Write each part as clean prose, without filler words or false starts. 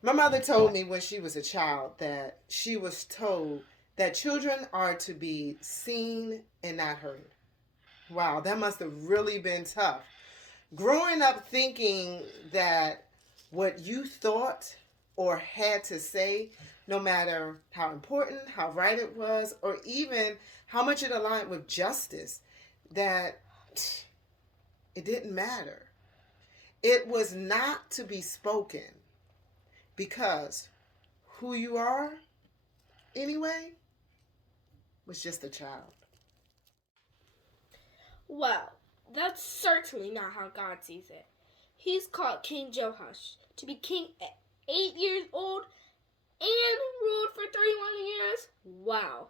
My mother told me when she was a child that she was told that children are to be seen and not heard. Wow, that must have really been tough. Growing up thinking that what you thought or had to say, no matter how important, how right it was, or even how much it aligned with justice, that it didn't matter. It was not to be spoken because who you are, anyway, was just a child. Well, that's certainly not how God sees it. He's called King Joash to be king at 8 years old and ruled for 31 years. Wow.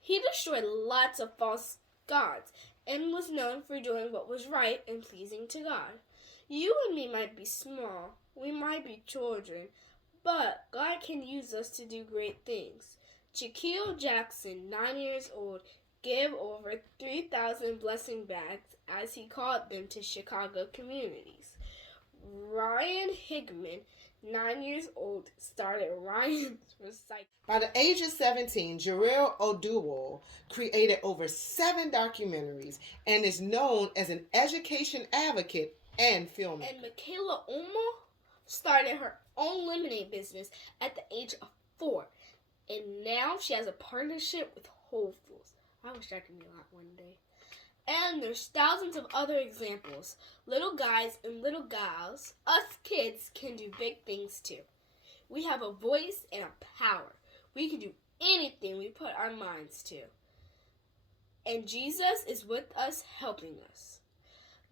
He destroyed lots of false gods and was known for doing what was right and pleasing to God. You and me might be small, we might be children, but God can use us to do great things. Shaquille Jackson, 9 years old, gave over 3,000 blessing bags, as he called them, to Chicago communities. Ryan Higman, 9 years old, started Ryan's Recycle. By the age of 17, Jarrell Oduwole created over 7 documentaries and is known as an education advocate and filmmaker. And Michaela Omo started her own lemonade business at the age of 4. And now she has a partnership with Whole Foods. I wish I could be that one day. And there's thousands of other examples. Little guys and little gals, us kids, can do big things too. We have a voice and a power. We can do anything we put our minds to. And Jesus is with us, helping us.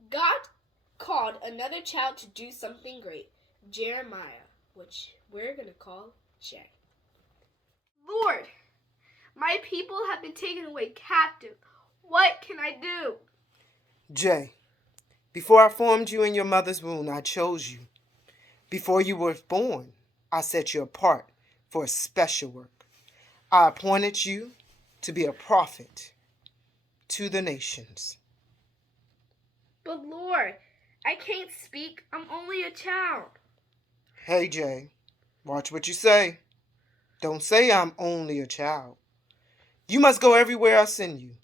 God called another child to do something great, Jeremiah, which we're going to call Jay. Lord, my people have been taken away captive. What can I do? Jay, before I formed you in your mother's womb, I chose you. Before you were born, I set you apart for a special work. I appointed you to be a prophet to the nations. But Lord, I can't speak. I'm only a child. Hey, Jay, watch what you say. Don't say I'm only a child. You must go everywhere I send you.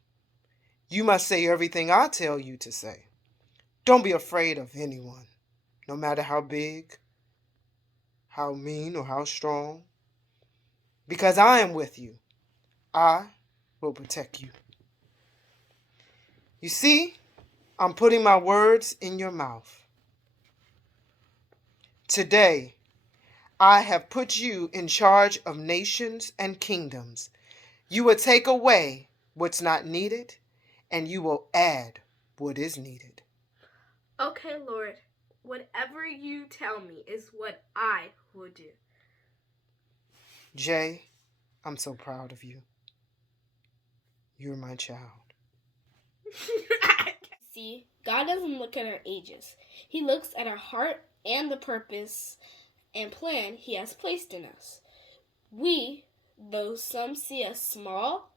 You must say everything I tell you to say. Don't be afraid of anyone, no matter how big, how mean, or how strong. Because I am with you. I will protect you. You see, I'm putting my words in your mouth. Today, I have put you in charge of nations and kingdoms. You will take away what's not needed, and you will add what is needed. Okay, Lord, whatever you tell me is what I will do. Jay, I'm so proud of you. You're my child. See, God doesn't look at our ages. He looks at our heart and the purpose and plan He has placed in us. We, though some see us small,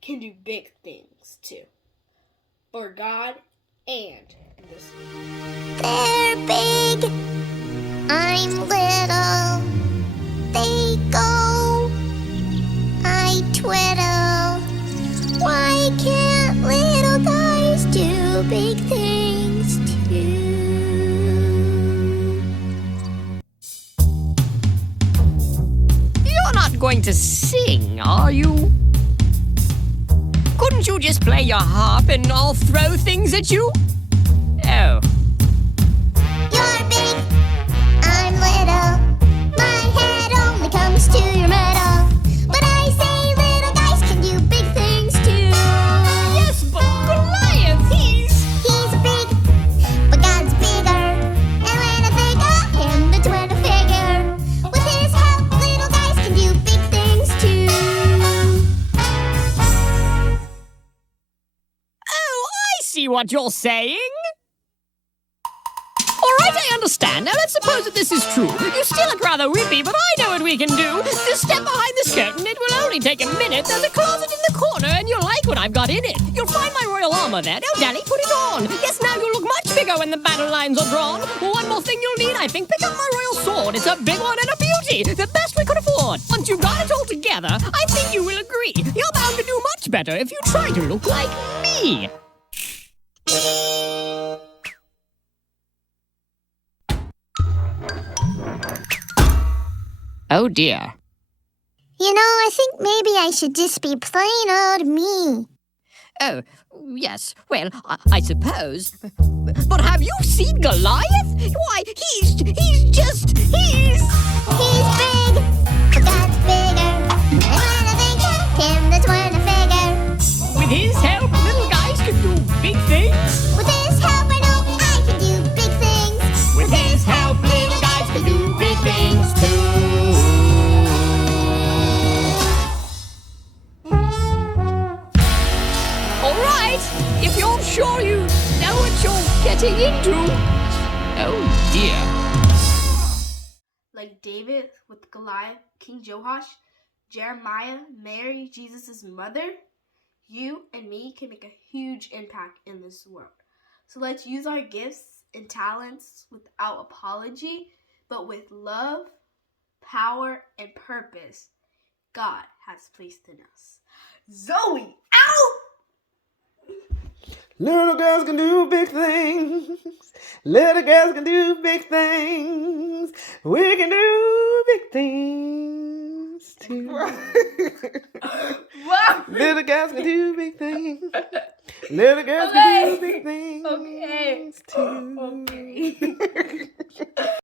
can do big things too. For God and this world. They're big, I'm little. They go, I twiddle. Why can't little guys do big things too? You're not going to sing, are you? Couldn't you just play your harp and I'll throw things at you? Oh. You're big, I'm little. My head only comes to your middle. But I say little guys can do big things too. Yes, but Goliath, He's big, but God's bigger. And when I think of him, that's when I figure. With his help, little guys can do big things too. Oh, I see what you're saying. Alright, I understand. Now let's suppose that this is true. You still look rather wimpy, but I know what we can do. Just step behind the curtain. It will only take a minute. There's a closet in the corner, and you'll like what I've got in it. You'll find my royal armor there. Don't dally, put it on. Yes, now you'll look much bigger when when the battle lines are drawn. One more thing you'll need, I think. Pick up my royal sword. It's a big one and a beauty. The best we could afford. Once you've got it all together, I think you will agree. You're bound to do much better if you try to look like me. Oh dear. You know, I think maybe I should just be plain old me. Oh, yes. Well, I suppose. But have you seen Goliath? Why, he's just. He's big, but that's bigger. And when I think of him, that's when I figure. With his help, little guys can do big things. With his help, I know I can do big things. With his help, little guys can do big things too. All right, if you're sure you know what you're getting into. Oh dear. Like David with Goliath, King Joash, Jeremiah, Mary, Jesus' mother, you and me can make a huge impact in this world. So let's use our gifts and talents without apology, but with love, power, and purpose God has placed in us. Zoe, out! Little girls can do big things. Little girls can do big things. We can do big things too. Wow. Little girls can do big things. Little girls can do big things Okay. too. Okay.